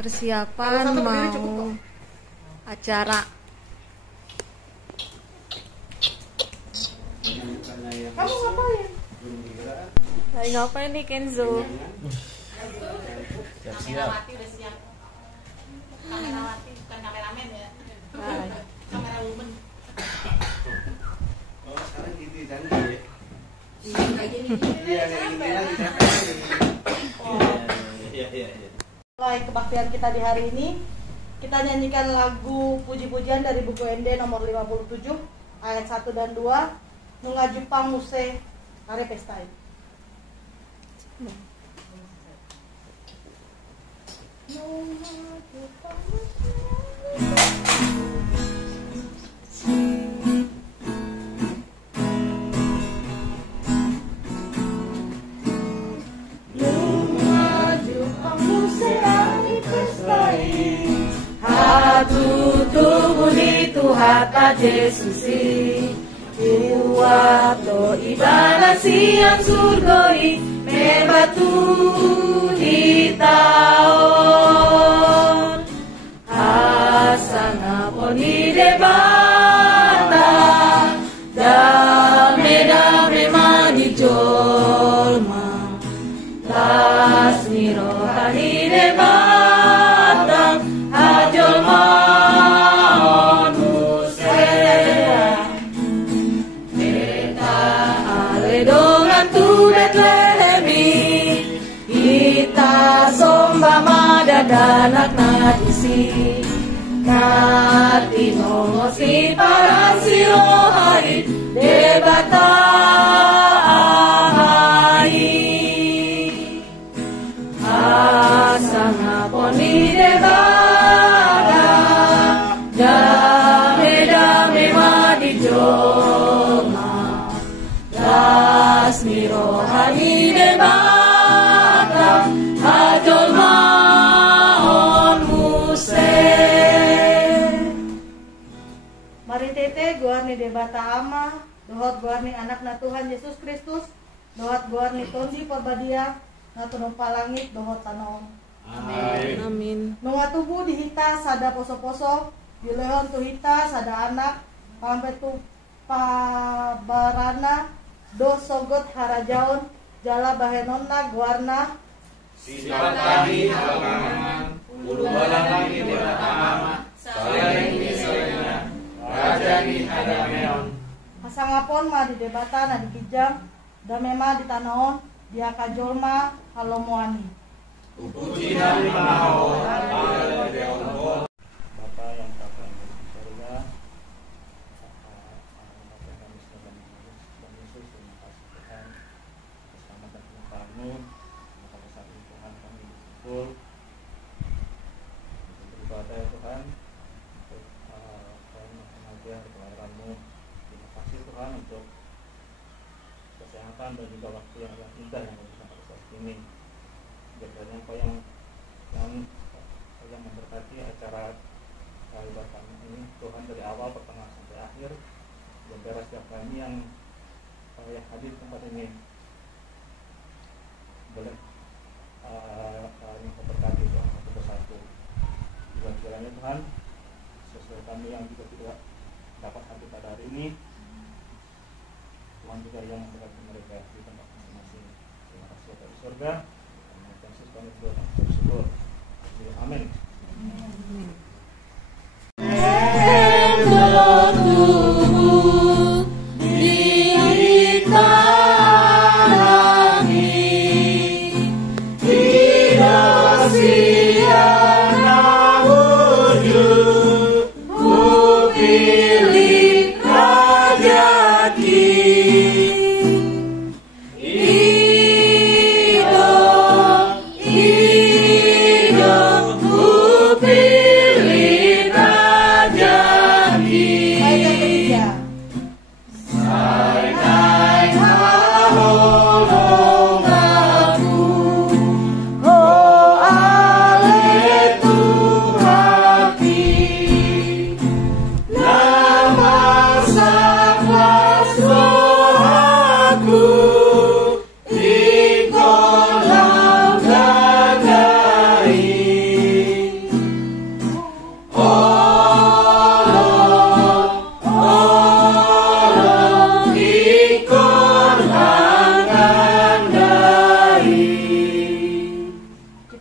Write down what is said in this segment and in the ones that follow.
Persiapan mau acara. Kamu ngapain? Lagi ngapain nih Kenzo? Kamerawati udah siap. Kamerawati bukan kameramen ya. Kamera woman. Oh sekarang gitu canggih ya. Kayak gini. Iya kayak gini lagi Iya. Mulai kebaktian kita di hari ini, kita nyanyikan lagu puji-pujian dari buku ND nomor 57 ayat 1 dan 2, Nunga Jepang Muse Kare Pestai. Hata Jesusi Iwato ibara siang surgoi Mebatu hitaon Asana poni debata Dame mani jolma Lasmi rohani debata Ajolma danak nadisi Katino mosi parasi rohari debata ahai Asana poni debata Dame madijoma Lasmi rohani debata Ajolma Mari tete guarni debata ama, dohot guarni anak na Tuhan Yesus Kristus, dohot guarni tondi perbadia, na tunumpa langit dohot tanom. Amin. Nunga tubuh dihita sada poso-poso, dilehon tuhita sada anak, pampe tu pabarana, do sogot harajaon, jala bahenonna guarna. Sifat kami halangan, ulu balangi debata ama, saling misalnya. Raja ni hadameon. Pasangapon ma di debata na dikijam, damema di tanaon, dia kajolma halomoani. Upuji dan mahal, Haleluya. Bapa yang kata di surga, Bapa kami sedang dan Yesus, terima kasih Tuhan, keselamatan kami, pada saat ini Tuhan kami bersyukur untuk beribadah ya Tuhan. Kelahiranmu. Terima kasih Tuhan untuk kesehatan dan juga waktu yang indah yang bisa pada saat ini. Biarlah Engkau yang memberkati acara ibadah kami ini Tuhan dari awal pertengahan sampai akhir. Dan biarlah setiap kami yang hadir di tempat ini boleh Engkau berkati Tuhan satu persatu. Juga kiranya Tuhan sesuai kami yang juga tidak dapat hadir pada hari ini, Tuhan juga yang memberkati mereka di tempat masing-masing. Terima kasih atas surga. Kami Yesus kami bersyukur. Amin. Ido,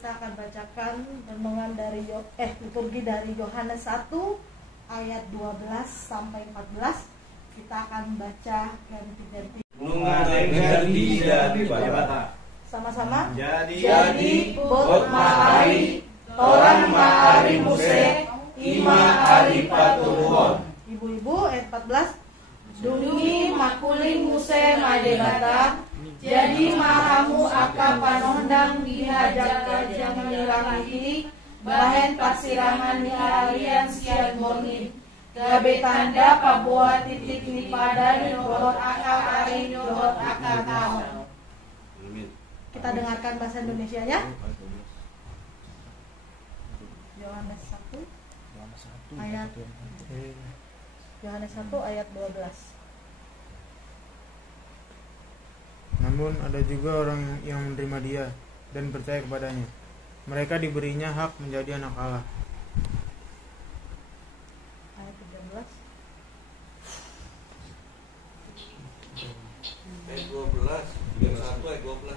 kita akan bacakan renungan dari liturgi dari Yohanes 1 ayat 12 sampai 14. Kita akan baca ganti-ganti. Sama-sama. Jadi bot maari torang maari muse ima ari paturuhon. Ibu-ibu ayat 14. Dungi makuling muse madebata jadi mahamu aka panondang dihajak gajah mengilangi bahen pasirangan di harian siang borni gabe tanda pabuat titik ni pada dohot aka ari dohot aka tahun. Kita dengarkan bahasa Indonesianya. Yohanes 1 ayat 12. Namun ada juga orang yang menerima Dia dan percaya kepadanya. Mereka diberinya hak menjadi anak Allah. Ayat 13. Ayat 12, 1 ayat 12.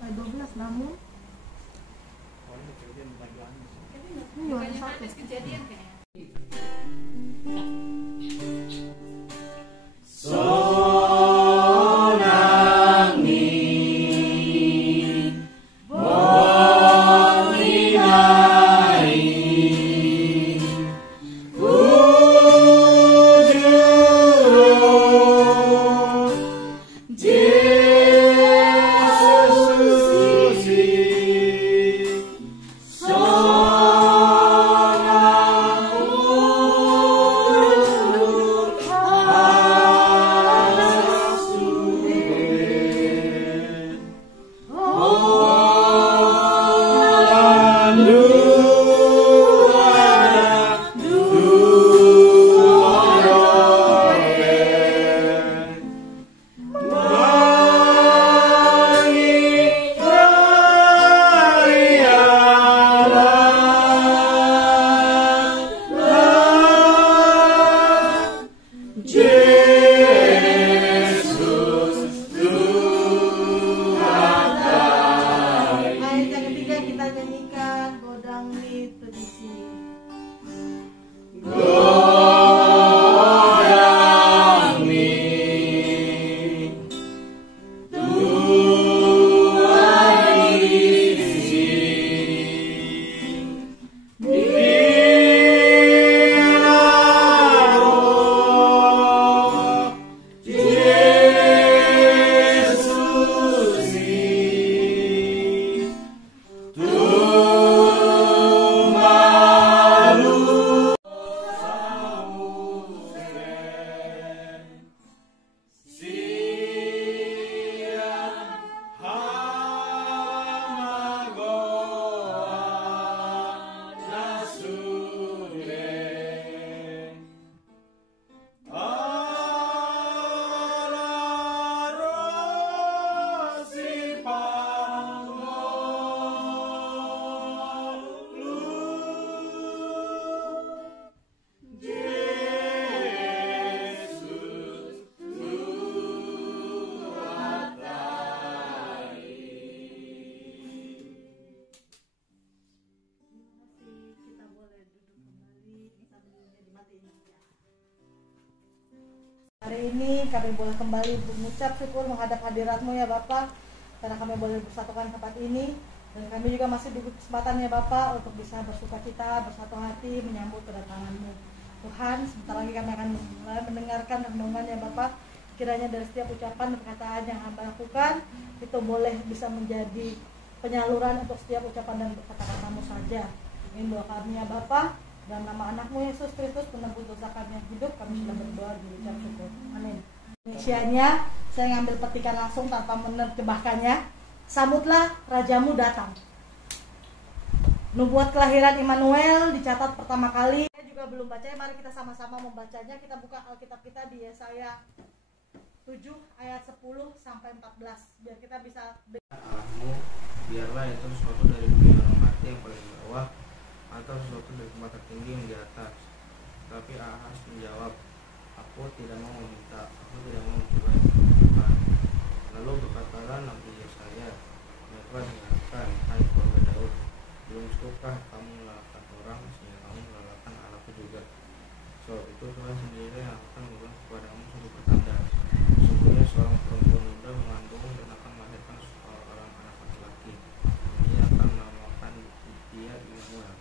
Ayat 12 namun Bukannya Yohanes Kejadian kayaknya. Hari ini kami boleh kembali mengucap syukur menghadap hadirat-Mu ya Bapak, karena kami boleh bersatukan tempat ini, dan kami juga masih diberi kesempatan ya Bapak untuk bisa bersukacita, bersatu hati menyambut kedatangan-Mu. Tuhan, sebentar lagi kami akan mulai mendengarkan renungan ya Bapak. Kiranya dari setiap ucapan dan perkataan yang hamba lakukan itu boleh bisa menjadi penyaluran untuk setiap ucapan dan kata-kata-Mu saja. Ini doa kami ya Bapak. Dalam nama anak-Mu Yesus Kristus penebus dosa kami yang hidup, kami sudah berdoa dan mengucap syukur. Amin. Indonesia-nya saya ngambil petikan langsung tanpa menerjemahkannya. Sambutlah Rajamu datang. Nubuat kelahiran Immanuel dicatat pertama kali. Saya juga belum baca, mari kita sama-sama membacanya. Kita buka Alkitab kita di Yesaya 7 ayat 10 sampai 14 biar kita bisa Allahmu, biarlah itu sesuatu dari bumi orang mati yang paling bawah atau sesuatu dari tempat tertinggi yang di atas. Tapi Ahaz menjawab, aku tidak mau meminta, aku tidak mau mencoba Tuhan. Lalu berkatalah Nabi Yesaya, Baiklah dengarkan, hai keluarga Daud. Belum cukupkah kamu melelahkan orang sehingga kamu melelahkan Allahku juga? Sebab itu Tuhan sendiri yang akan memberikan kepadamu suatu pertanda. Sesungguhnya seorang perempuan muda mengandung dan akan melahirkan seorang anak laki-laki. Ia akan menamakan dia Immanuel.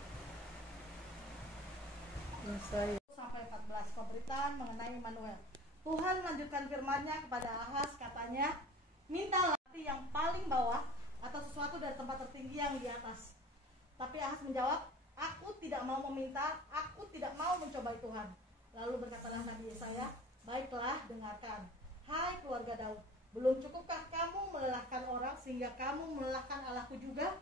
Sampai 14 pemberitaan mengenai Immanuel. Tuhan melanjutkan firman-Nya kepada Ahaz, katanya, mintalah yang paling bawah atau sesuatu dari tempat tertinggi yang di atas. Tapi Ahaz menjawab, aku tidak mau meminta, aku tidak mau mencobai Tuhan. Lalu berkatalah Nabi Yesaya, baiklah dengarkan, hai keluarga Daud, belum cukupkah kamu melelahkan orang sehingga kamu melelahkan Allahku juga?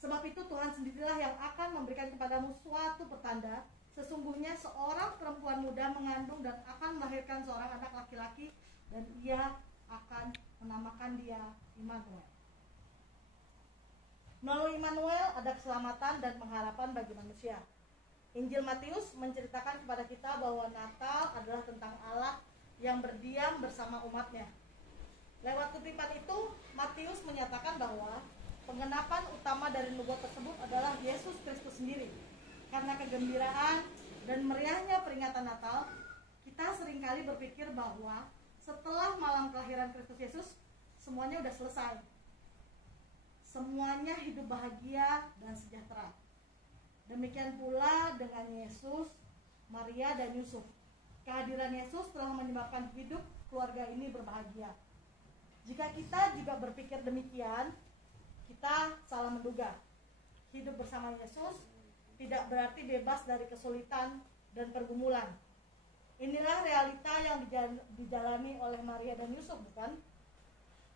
Sebab itu Tuhan sendirilah yang akan memberikan kepadamu suatu pertanda. Sesungguhnya seorang perempuan muda mengandung dan akan melahirkan seorang anak laki-laki, dan ia akan menamakan dia Immanuel. Melalui Immanuel ada keselamatan dan pengharapan bagi manusia. Injil Matius menceritakan kepada kita bahwa Natal adalah tentang Allah yang berdiam bersama umatnya. Lewat kutipan itu, Matius menyatakan bahwa penggenapan utama dari nubuat tersebut adalah Yesus Kristus sendiri. Karena kegembiraan dan meriahnya peringatan Natal, kita seringkali berpikir bahwa setelah malam kelahiran Kristus Yesus, semuanya sudah selesai. Semuanya hidup bahagia dan sejahtera. Demikian pula dengan Yesus, Maria, dan Yusuf. Kehadiran Yesus telah menyebabkan hidup keluarga ini berbahagia. Jika kita juga berpikir demikian, kita salah menduga. Hidup bersama Yesus tidak berarti bebas dari kesulitan dan pergumulan. Inilah realita yang dijalani oleh Maria dan Yusuf, bukan?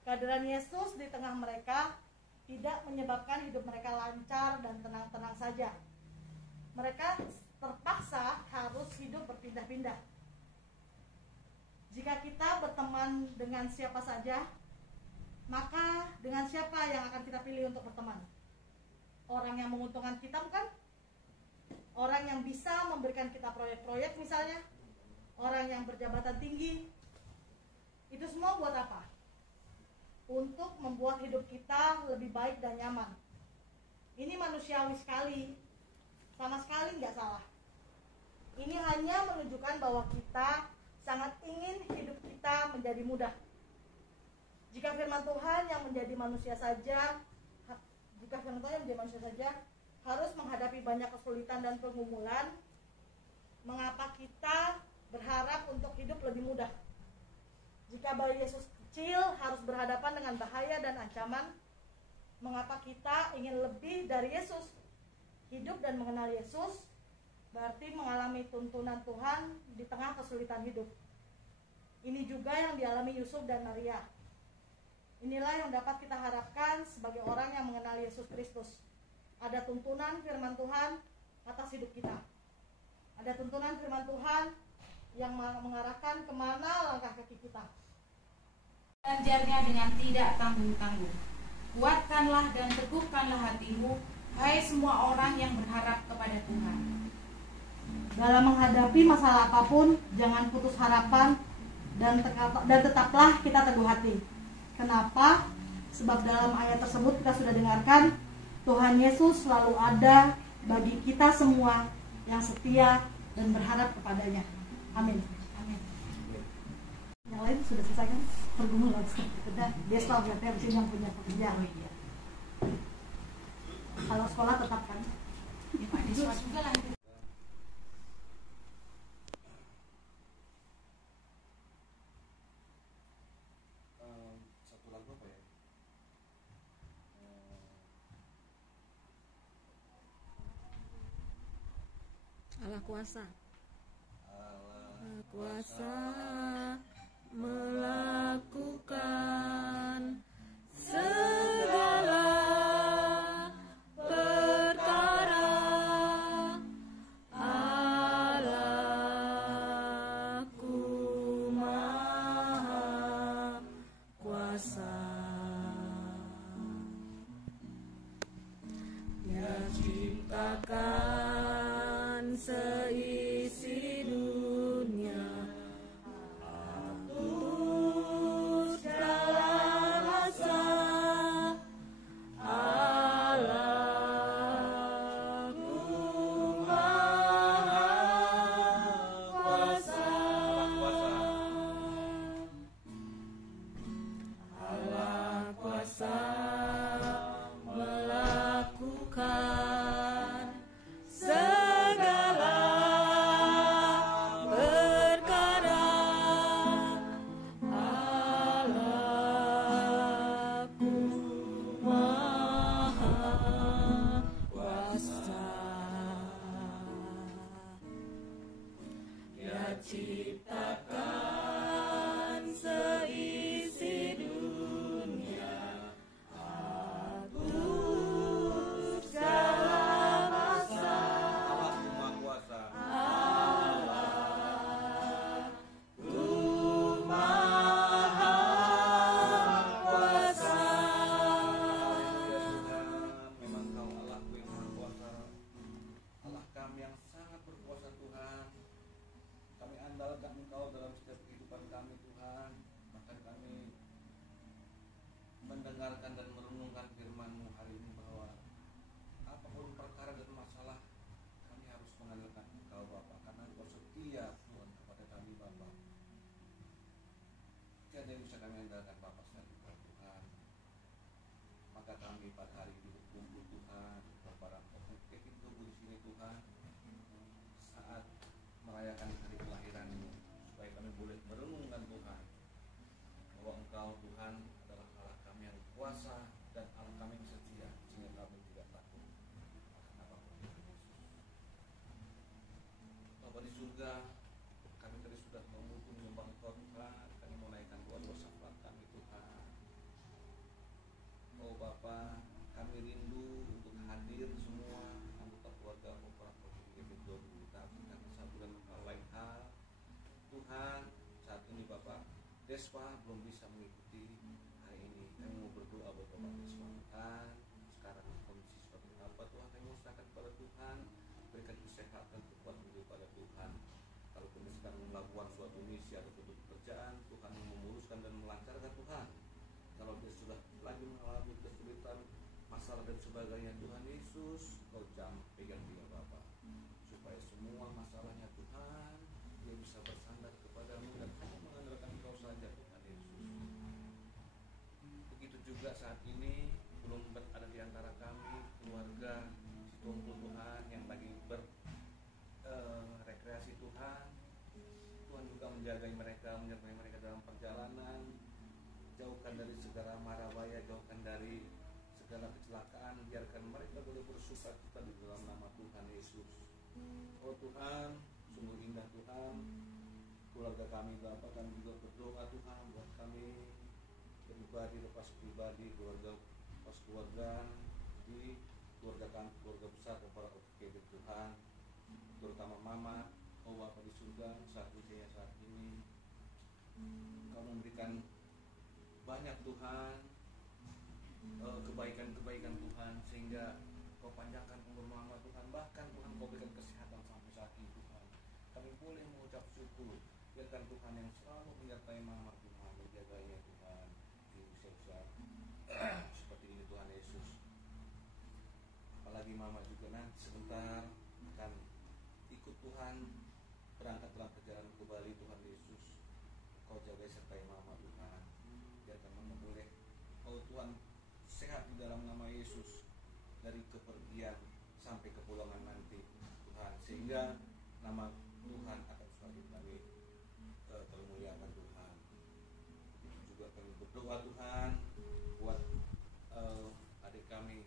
Kehadiran Yesus di tengah mereka tidak menyebabkan hidup mereka lancar dan tenang-tenang saja. Mereka terpaksa harus hidup berpindah-pindah. Jika kita berteman dengan siapa saja, maka dengan siapa yang akan kita pilih untuk berteman? Orang yang menguntungkan kita, bukan? Orang yang bisa memberikan kita proyek-proyek misalnya, orang yang berjabatan tinggi. Itu semua buat apa? Untuk membuat hidup kita lebih baik dan nyaman. Ini manusiawi sekali, sama sekali nggak salah. Ini hanya menunjukkan bahwa kita sangat ingin hidup kita menjadi mudah. Jika firman Tuhan yang menjadi manusia saja, harus menghadapi banyak kesulitan dan pergumulan, mengapa kita berharap untuk hidup lebih mudah? Jika bayi Yesus kecil harus berhadapan dengan bahaya dan ancaman, mengapa kita ingin lebih dari Yesus? Hidup dan mengenal Yesus berarti mengalami tuntunan Tuhan di tengah kesulitan hidup. Ini juga yang dialami Yusuf dan Maria. Inilah yang dapat kita harapkan sebagai orang yang mengenal Yesus Kristus. Ada tuntunan firman Tuhan atas hidup kita. Ada tuntunan firman Tuhan yang mengarahkan kemana langkah kaki kita. Belajarnya dengan tidak tanggung-tanggung. Kuatkanlah dan teguhkanlah hatimu, hai semua orang yang berharap kepada Tuhan. Dalam menghadapi masalah apapun, jangan putus harapan dan tetaplah kita teguh hati. Kenapa? Sebab dalam ayat tersebut kita sudah dengarkan, Tuhan Yesus selalu ada bagi kita semua yang setia dan berharap kepadanya. Amin. Amin. Yang lain sudah selesai kan? Pergumulan sudah. Dia selalu berarti yang punya pekerjaan. Kalau sekolah tetap kan? Ya Pak, di sekolah juga lah itu. Satu lagu apa ya? Allah kuasa. Allah Kuasa melakukan segala perkara. Allahku Maha Kuasa. Dia ciptakan seisi dunia, hapus segala rasa merayakan hari kelahiran-Mu, supaya kami boleh merenungkan Tuhan bahwa Engkau Tuhan adalah Allah kami yang kuasa dan Allah kami yang setia, sehingga kami tidak takut akan apapun. Bapa di surga, kami tadi sudah menyembah Engkau Tuhan, kami menaikkan doa-doa syafaat kami Tuhan. Oh Bapa, kami rindu untuk hadir semua anggota keluarga Kooperatif Individu tapi karena satu dan lain hal Tuhan, saat ini Bapak Despa belum bisa mengikuti hari ini. Kami mau berdoa buat Bapak Despa Tuhan. Sekarang kondisi seperti apa Tuhan, kami mau serahkan kepada Tuhan. Berikan kesehatan, kekuatan kepada Tuhan. Kalau kami sedang melakukan suatu misi atau suatu pekerjaan, Tuhan yang memuluskan dan melancarkan Tuhan. Kalau dia sudah lagi mengalami kesulitan, masalah dan sebagainya, Tuhan Yesus, Kau jangan pegang dia Bapak, supaya semua masalahnya Tuhan, dia bisa bersandar kepadamu dan hanya mengandalkan Kau saja Tuhan Yesus. Begitu juga saat ini belum ada di antara kami keluarga Situngkul Tuhan yang lagi rekreasi Tuhan. Tuhan juga menjaga mereka, menyertai mereka dalam perjalanan. Jauhkan dari segala mara bahaya, jauhkan dari segala kecelakaan, biarkan mereka boleh bersukacita di dalam nama Tuhan Yesus. Oh Tuhan, sungguh indah Tuhan, keluarga kami Bapak, kami juga berdoa Tuhan buat kami pribadi lepas pribadi, keluarga lepas keluarga, di keluarga kami, keluarga besar Kooperatif KBD Tuhan, terutama Mama. Oh Bapak di surga, saat ini Kau memberikan banyak Tuhan kebaikan-kebaikan Tuhan, sehingga Kau panjangkan umur Mama Tuhan, bahkan Tuhan Kau berikan kesehatan sampai saat ini Tuhan. Kami boleh mengucap syukur, biarkan Tuhan yang selalu menyertai Mama Tuhan, menjaganya Tuhan di usia-usia seperti ini Tuhan Yesus. Apalagi Mama juga nanti sebentar akan ikut Tuhan berangkat dalam perjalanan ke Bali Tuhan Yesus. Kau jaga sertai Mama Tuhan, biarkan Mama boleh, oh Tuhan, sehat di dalam nama Yesus dari kepergian sampai kepulangan nanti Tuhan, sehingga nama Tuhan akan selalu kami termuliakan Tuhan. Itu juga kami berdoa Tuhan buat adik kami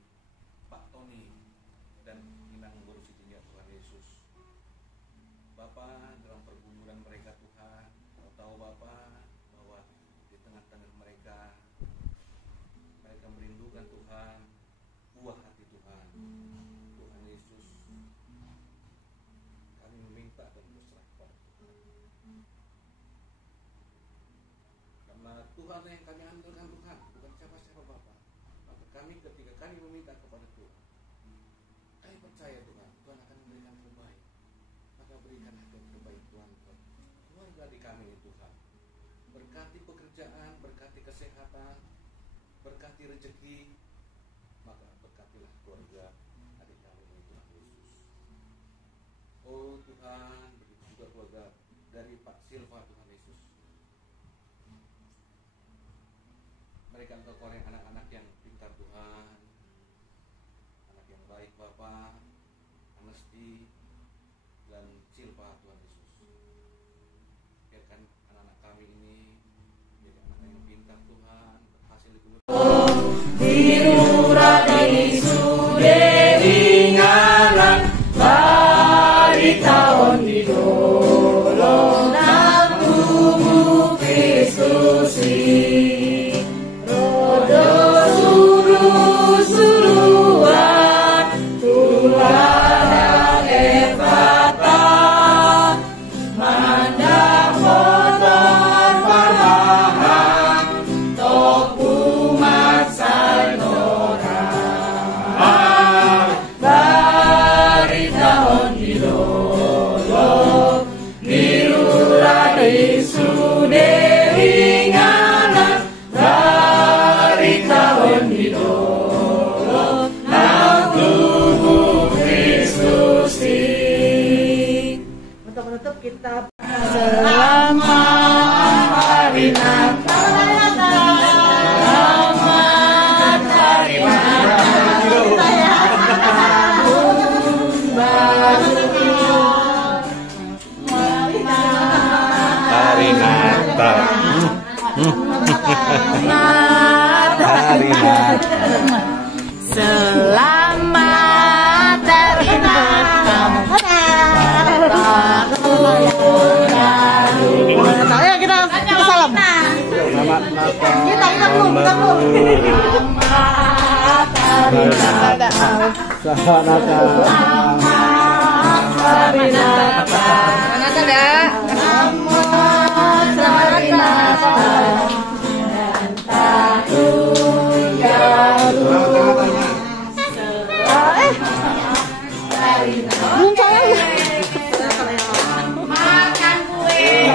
Pak Tony dan Inang Guru Sitinya Tuhan Yesus. Bapak, dalam pergumulan mereka Tuhan, Kau tahu Bapak bahwa di tengah-tengah mereka merindukan Tuhan, buah hati Tuhan. Tuhan Yesus, kami meminta dan berserah kepada Tuhan. Karena Tuhan yang kami andalkan Tuhan, bukan siapa-siapa Bapak. Maka kami ketika kami meminta kepada Tuhan, kami percaya Tuhan, Tuhan akan memberikan yang terbaik. Maka berikan yang terbaik Tuhan kepada keluarga di kami Tuhan. Berkati pekerjaan, berkati kesehatan, berkati rezeki, maka berkatilah keluarga adik kami ini Tuhan Yesus. Oh Tuhan, begitu juga keluarga dari Pak Silva Tuhan Yesus. Mereka Engkau koreng anak-anak yang pintar Tuhan, anak yang baik Bapak, Anesti dan Silva Tuhan Yesus. Biarkan anak-anak kami ini jadi anak yang pintar Tuhan, berhasil di Dirurati sude ingalan bari tahun didolong nang tubuh Kristusi rodo suruh-suruhan Tuhan yang Efrata mandang motor parmahan tok umat sanora bari tahun dilolo dirurani sude inganan bari tahun dilolo nang tubuh Kristusi. Untuk menutup kita Selamat hari Natal, selamat hari Natal, tahun baru Kita dulu. Selamat Makan kue.